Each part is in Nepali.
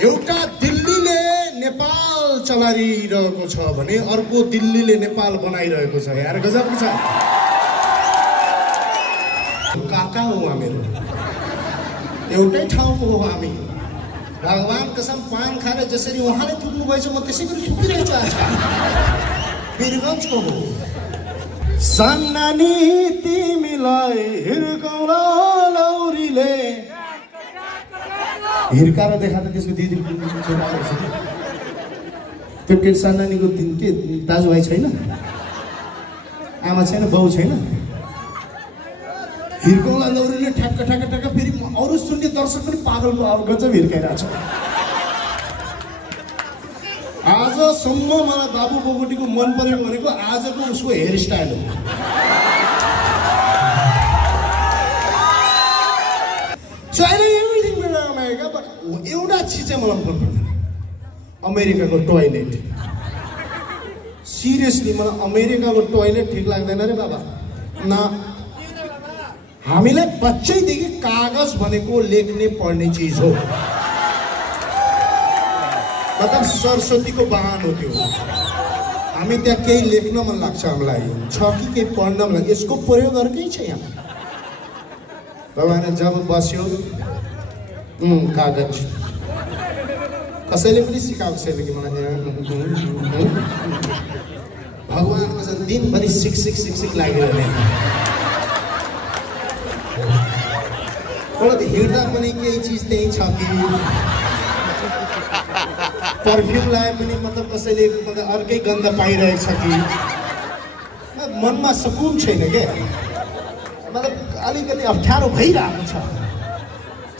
एउटा दिल्लीले नेपाल चलाइरहेको छ भने अर्को दिल्लीले नेपाल बनाइरहेको छ। यार गजब छ। काका हो हामीहरू, एउटै ठाउँको हो हामी। भगवान कसम पान खाएर जसरी उहाँले थुक्नु भएछ म त्यसै गरी थुकिरहेको छु। आज वीरगञ्जको हो। सन्नानी तिमीलाई हिर्काउला लौरीले हिर्काएर देखा त त्यसको दिदी त्यो के सन्नानीको के दाजुभाइ छैन, आमा छैन, बाउ छैन। हिर्काउला लौरीले ठ्याक्क ठ्याक्क ठ्याक्क फेरि अरू सुन्ने दर्शक पनि पागलको अब गजब हिर्काइरहेको छ। आजसम्म मलाई बाबु बोगटीको मन परेको भनेको आजको उसको हेयर स्टाइल हो। So I know everything about America, but एउटा चिज चाहिँ मलाई मन पर्दैन, अमेरिकाको टोयलेट। सिरियसली मलाई अमेरिकाको टोयलेट ठिक लाग्दैन रे बाबा। न हामीलाई बच्चैदेखि कागज भनेको लेख्ने पढ्ने चिज हो। मतलब सरस्वतीको वाहन हो त्यो। हामी त्यहाँ केही लेख्न मन लाग्छ हामीलाई, छ कि केही पढ्न मन लाग्छ, यसको प्रयोग अर्कै छ यहाँ। भगवान जब बस्यो कागज कसैले पनि सिकाएको छैन कि मलाई भगवानको चाहिँ दिनभरि सिक लागिरहने। हिँड्दा पनि केही चिज त्यही छ कि पर्फ्युम लगाए पनि मतलब कसैले मतलब अर्कै गन्ध पाइरहेको छ कि मनमा सुकुन छैन क्या। मतलब अलिकति अप्ठ्यारो भइरहेको छ।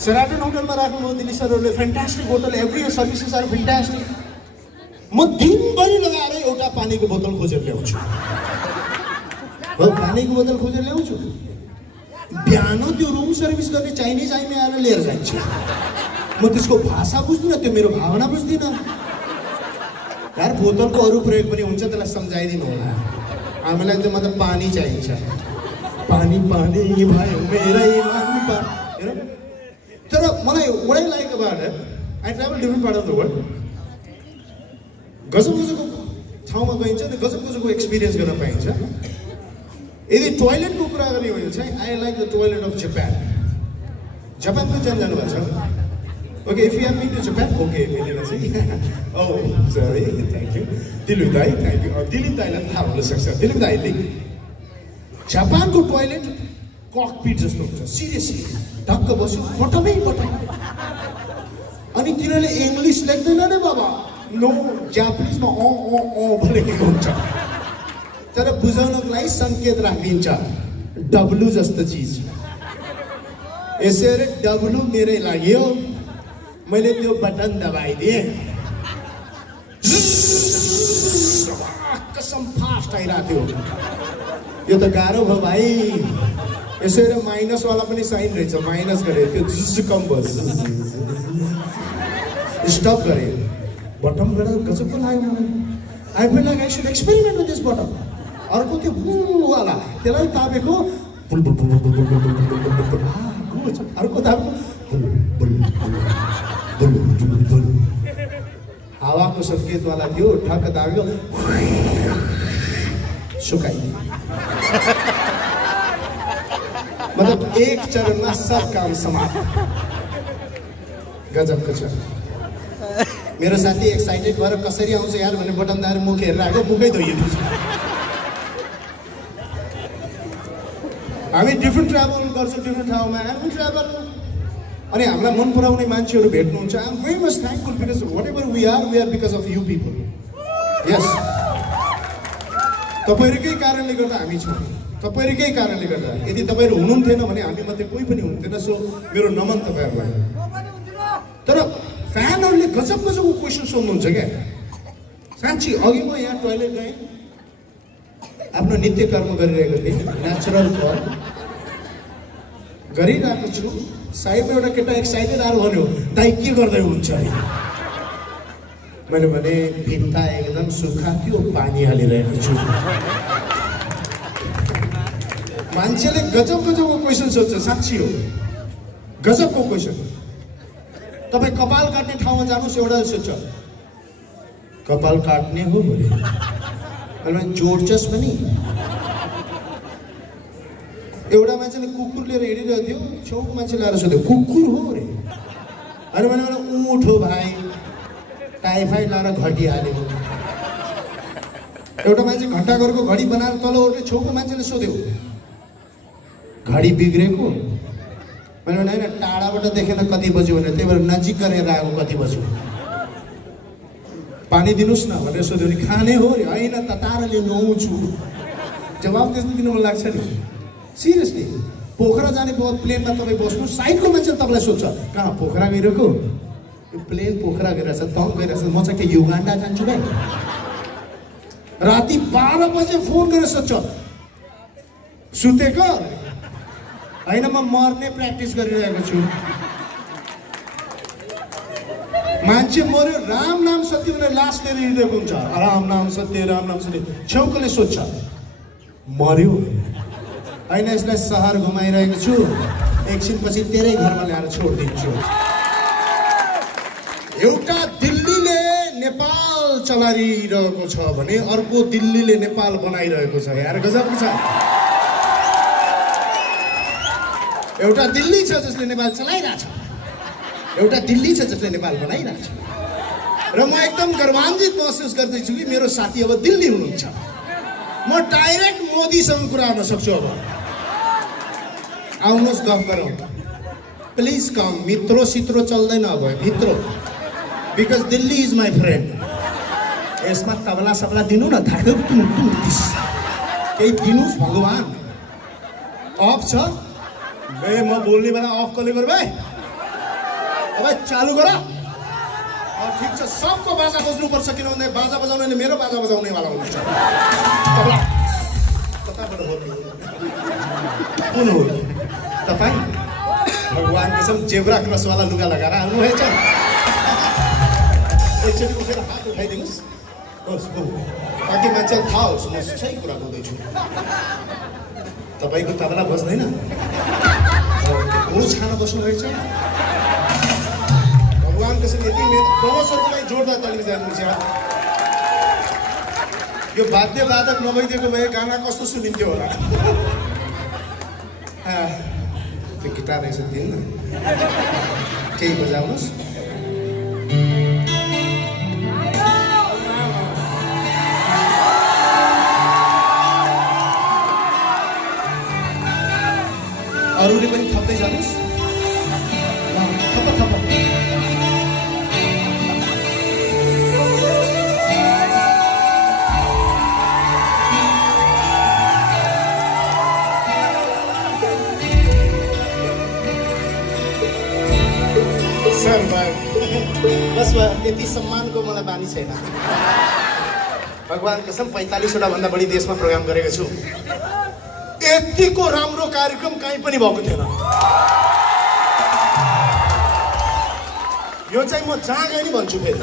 सेराटन होटलमा राख्नुभयो दिल्ली सरहरूले, fantastic hotel, every services are fantastic. म दिनभरि लगाएर एउटा पानीको बोतल खोजेर ल्याउँछु। हो पानीको बोतल खोजेर ल्याउँछु। बिहान त्यो रुम सर्भिस गर्ने चाइनिज आइमे आएर लिएर जान्छ। म त्यसको भाषा बुझ्दिनँ, त्यो मेरो भावना बुझ्दिनँ। यार बोतलको अरू प्रयोग पनि हुन्छ, त्यसलाई सम्झाइदिनु होला। हामीलाई त मतलब पानी चाहिन्छ। पानी पानी भयो मेरै मन। तर मलाई what I like about it, I travel different part of the world. गजब गजबको ठाउँमा गइन्छ, त्यो गजब गजबको एक्सपिरियन्स गर्न पाइन्छ। यदि टोयलेटको कुरा गर्ने हो भने चाहिँ I like the toilet of Japan. जापानको जानुभएको छ? Okay, if you have been to Japan, okay मिलेन चाहिँ oh sorry, thank you Dilip दाई, थ्याङ्क यू। दिलीप दाईलाई थाहा हुनसक्छ, दिलीप दाईले जापानको टोयलेट ककपिट जस्तो हुन्छ। सिरियसली ढक्क बस्यो, बटमै बटम। अनि तिनीहरूले इङ्ग्लिस लेख्दैन रे बाबा, नो जापानिजमा अ लेखेको हुन्छ। तर बुझाउनको लागि सङ्केत राखिदिन्छ, डब्लु जस्तो चिज। यसरी डब्लु मेरै लाग्यो, मैले त्यो बटन दबाइदिएँ, कसम फास्ट आइरहेको थियो। यो त गाह्रो भयो भाइ। यसरी माइनसवाला पनि साइन रहेछ, माइनस गरे, त्यो झुस कम भयो, स्टप गरे। बटमबाट गजबको लाग्यो मलाई। I feel like I should experiment with this bottom. अर्को त्यो बुवाला त्यसलाई तापेको अर्को तापेको हावाको सङ्केतवाला थियो, ठक्क तापेको सुकाइदियो। मतलब एक चरणमा सब काम समाप्त। गजबको छ। मेरो साथी एक्साइटेड भएर कसरी आउँछ यार भने बटन दाएर मुख हेरेर आएको, मुखै धोइदियो। हामी डिफ्रेन्ट ट्राभल गर्छौँ डिफ्रेन्ट ठाउँमा, हामी ट्राभल। अनि हामीलाई मन पराउने मान्छेहरू भेट्नुहुन्छ। I am very much thankful because whatever we are because of you people. Yes, तपाईँहरूकै कारणले गर्दा हामी छौँ, तपाईँहरूकै कारणले गर्दा। यदि तपाईँहरू हुनुहुन्थेन भने हामी मात्रै कोही पनि हुन्थेन। सो मेरो नमन तपाईँहरूलाई। तर फ्यानहरूले गजब गजबको क्वेसन सोध्नुहुन्छ क्या। साँच्ची अघि म यहाँ टोयलेट गएँ, आफ्नो नित्य कर्म गरिरहेको थिएँ, नेचुरल कल गरिरहेको छु। साइडमा एउटा केटा एक्साइटेड आएर भन्यो, दाइ के गर्दै हुन्छ अरे? मैले भने भित्ता एकदम सुक्खा थियो, पानी हालिरहेको छु। मान्छेले गजब गजबको क्वेसन सोध्छ, साँच्ची हो गजबको क्वेसन। तपाईँ कपाल काट्ने ठाउँमा जानुहोस्, एउटा सोध्छ कपाल काट्ने हो भने जोड्छस् पनि। एउटा मान्छेले कुकुर लिएर हिँडिरहेको थियो, छेउको मान्छेले आएर सोध्यो कुकुर हो अरे? अनि भने ऊँट हो भाइ, टाइफाइड लाएर घटिहाल्यो। एउटा मान्छे घन्टाघरको घडी बनाएर तल उठ्यो, छेउको मान्छेले सोध्यो घडी बिग्रेको? मैले भने होइन, टाढाबाट देखेन कति बज्यो भने, त्यही भएर नजिक गरेर आएको कति बज्यो। पानी दिनुहोस् न भनेर सोध्यो भने खाने हो अरे? होइन ततारले नुहाउँछु। जवाब त्यस्तो दिनु मन लाग्छ नि सिरियसली। पोखरा जाने प्लेनमा तपाईँ बस्नु, साइडको मान्छेले तपाईँलाई सोध्छ कहाँ पोखरा गइरहेको? यो प्लेन पोखरा गइरहेछ, तँ गइरहेछ, म चाहिँ के युगान्डा जान्छु भाइ? राति 12 बजे फोन गरेर सोध्छ सुतेको? होइन म मर्ने प्र्याक्टिस गरिरहेको छु। मान्छे मर्यो, राम नाम सत्य भनेर लास लिएर हिँडिरहेको हुन्छ, राम नाम सत्य राम नाम सत्य। छेउकोले सोध्छ मर्यो? होइन यसलाई सहर घुमाइरहेको छु, एकछिनपछि तेरै घरमा ल्याएर छोडिदिन्छु। एउटा दिल्लीले नेपाल चलाइरहेको छ भने अर्को दिल्लीले नेपाल बनाइरहेको छ। यार गजबको छ। एउटा दिल्ली छ जसले नेपाल चलाइरहेछ, एउटा दिल्ली छ जसले नेपाल बनाइरहेछ। र म एकदम गर्वान्वित महसुस गर्दैछु कि मेरो साथी अब दिल्ली हुनुहुन्छ। म डाइरेक्ट मोदीसँग कुरा गर्न सक्छु। अब आउनुहोस् गफ गरौँ, प्लिज कम। मित्रो सित्रो चल्दैन अब, भित्रो, because Delhi is my friend. यसमा तबला सबला दिनु न, धाकधुक केही दिनुहोस् भगवान्। अफ छ ए, म बोल्ने बेला अफ कसले गर्नु भाइ? अब चालु गर। ठिक छ, सबको बाजा बज्नुपर्छ, किनभने बाजा बजाउनेले मेरो बाजा बजाउनेवाला हुनुहुन्छ। तबला कताबाट हो? कुन हो तपाईँ? भगवान् कसम जेब्रा क्रसवाला लुगा लगाएर आउनुभएछ। एकचोटि उठेर हात उठाइदिनुहोस् होस् हो, ताकि मान्छेलाई थाहा होस् म सही कुरा बोल्दैछु। तपाईँको तबला बज्दैन, भोज खान बस्नुभएछ। भगवान् कसैले यति प्रमोसनको लागि जोरदार ताली जानुहुन्छ। यो वाद्यवादक नभइदिएको भए गाना कस्तो सुनिन्थ्यो होला। त्यो गिटार रहेछ दिनु न, केही बजाउनुहोस्। अरूले पनि थप्दै जानुहोस्, थप थप। सर बस यति सम्मानको मलाई बानी छैन। भगवान् कसम 45वटा भन्दा बढी देशमा प्रोग्राम गरेको छु। यतिको राम्रो कार्यक्रम कहीँ पनि भएको थिएन। यो चाहिँ म जहाँ गए नि भन्छु, फेरि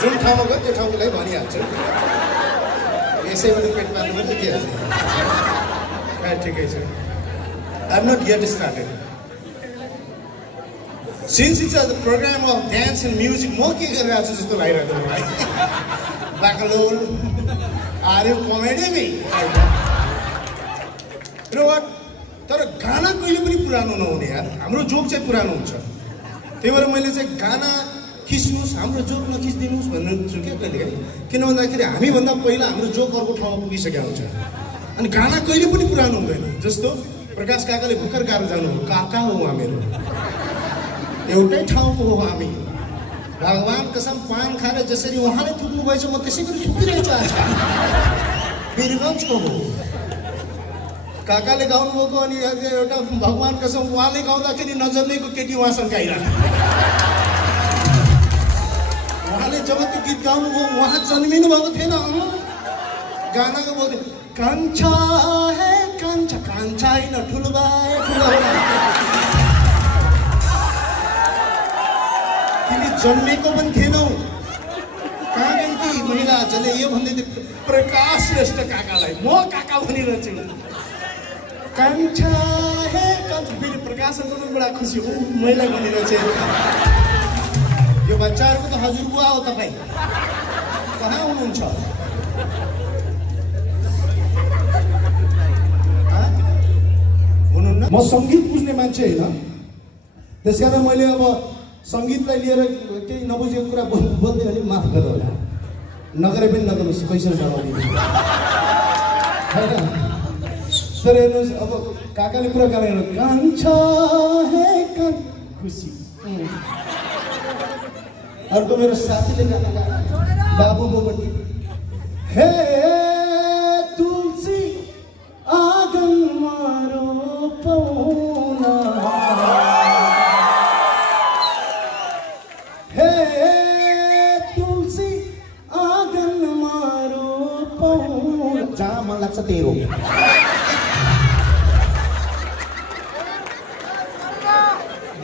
जुन ठाउँमा गयो त्यो ठाउँको लागि भनिहाल्छु। यसै पनि पेट पाल्नु पनि के हाल्ने? ठिकै छ। I am not yet started. Since it's a program of dance and music, म के गरिरहेको छु जस्तो लागिरहेको मलाई। बाकलोल आर यु कमेडी मी? र वाट, तर गाना कहिले पनि पुरानो नहुने यार। हाम्रो जोक चाहिँ पुरानो हुन्छ। त्यही भएर मैले चाहिँ गाना खिच्नुहोस्, हाम्रो जोक नखिचिदिनुहोस् भन्नुहुन्छ क्या कहिलेकाहीँ। किन भन्दाखेरि हामीभन्दा पहिला हाम्रो जोक अर्को ठाउँमा पुगिसकेको हुन्छ। अनि गाना कहिले पनि पुरानो हुँदैन। जस्तो प्रकाश काकाले भर्खर गाएर जानुभयो, काका हो हामीहरू, एउटै ठाउँको हो हामी। भगवान् कसम पान खाएर जसरी उहाँले थुक्नु भएछ म त्यसै गरी थुकिरहेको छु। आज वीरगन्जको हो काकाले गाउनुभएको। अनि एउटा भगवान् कसम उहाँले गाउँदाखेरि नजन्मेको केटी उहाँसँग गाइरहेको। उहाँले जब त्यो गीत गाउनुभयो उहाँ जन्मिनु भएको थिएन। गानाको बोल्थ्यो कान्छा हे कान्छा, कान्छा होइन ठुलबाई ठुलो। तिमी जन्मेको पनि थिएनौ। कहाँ गई कि महिला जसले यो भन्दै थियो प्रकाश श्रेष्ठ काकालाई म काका भनिरहेछु। कान्छा हे कान्छा फेरि प्रकाश अङ्कलको बडा खुसी हो मैले भनेर चाहिँ यो बच्चाहरूको त हजुरबुवा हो तपाईँ कहाँ हुनुहुन्छ हुनुहुन्न म सङ्गीत बुझ्ने मान्छे होइन त्यसकारण मैले अब सङ्गीतलाई लिएर केही नबुझेको कुरा बोल्दै अलिक माफ गरेर होला नगरे पनि नगर्नुहोस् पैसा चलाउने तर हेर्नुहोस् अब काकाले कुरा गरेर कान्छा हे खुसी अर्को मेरो साथीले गाना गाए बाबु बोगटी हे तुलसी आँगनमा रोपौला हे तुलसी आँगनमा रोपौला जहाँ मन लाग्छ त्यही रोप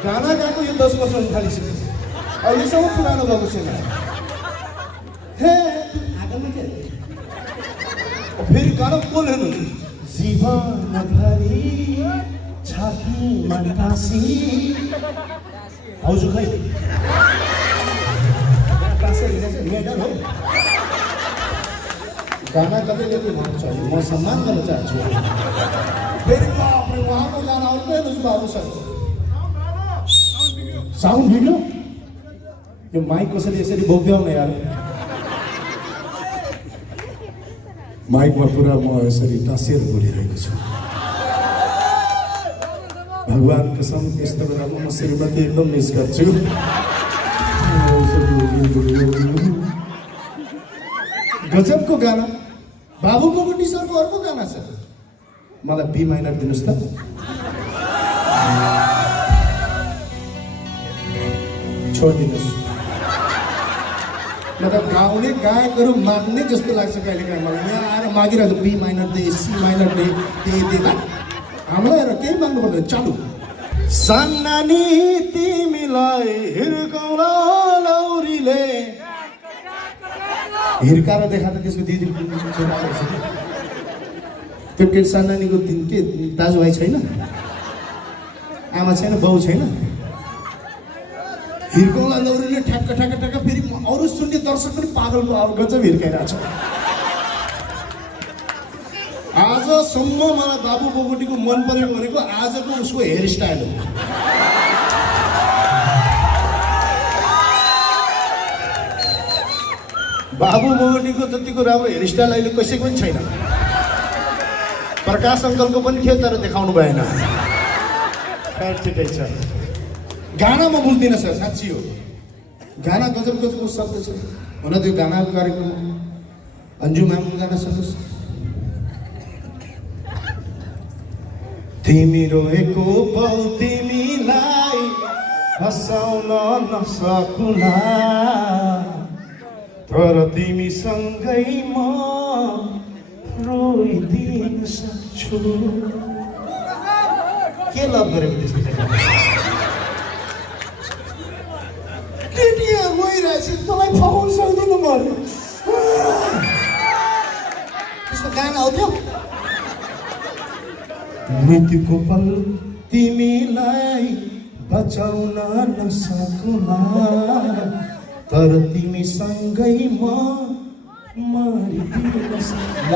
गाना गाएको यो 10 वर्ष थालिसक्यो अहिलेसम्म पुरानो भएको छैन हे आगमा के फेरि गाना बोल्नु जीवनभरि छातीमा टाँसी आउजु खै मेडल हो गाना कतिले पनि मन छ म सम्मान गर्न चाहन्छु फेरि उहाँको गाना अर्कै हेर्नुहोस् बाबु सर साउन्ड भिडियो यो माइक कसरी यसरी बोक्दैन यार माइकमा पुरा म यसरी टाँसेर बोलिरहेको छु भगवान कसम यस्तो बेलामा म श्रीमती एकदम मिस गर्छु गजबको गाना बाबु बोगटी सरको अर्को गाना छ मलाई बी माइनर दिनुहोस् त छोडिदिनुहोस् मतलब गाउने गायकहरू मान्ने जस्तो लाग्छ कहिले काहीँ मलाई यहाँ आएर मागिरहेको बी माइनर दे सी माइनर दे हामीलाई हेर केही माग्नु पर्दैन चालु सन्नानी तिमीलाई हिर्काउला लौरीले हिर्काएर देखा त त्यसको दिदी त्यो के सन्नानीको के दाजुभाइ छैन आमा छैन बाउ छैन हिर्काउला लौरीले ठ्याक्क ठ्याक्क ठ्याक्क फेरि अरू सुन्ने दर्शक पनि पागलको अब गजब हिर्काइरहेको छ आजसम्म मलाई बाबु बोगटीको मन परेको भनेको आजको उसको हेयरस्टाइल हो बाबु बोगटीको जतिको राम्रो हेयरस्टाइल अहिले कसैको पनि छैन प्रकाश अङ्कलको पनि थियो तर देखाउनु भएन ठिकै छ गाना म बुझ्दिनँ सर साँच्ची हो गाना गजब गजबको शब्द छ हुन त्यो गानाको कार्यक्रम अन्जु म्यामको गाना सुन्नुहोस् तिमी रोएको पल तिमीलाई हँसाउन नसकुला तर तिमीसँगै म रोइदिन सक्छु के लभ गरेको त्यस्तो केटीहरू रोइरहेछ तँलाई फकाउन सक्दिनँ म त्यस्तो गाना हो त्यो मृत्युको पल तिमीलाई बचाउन नसकुला तर तिमीसँगै म मरिदिन सक्छु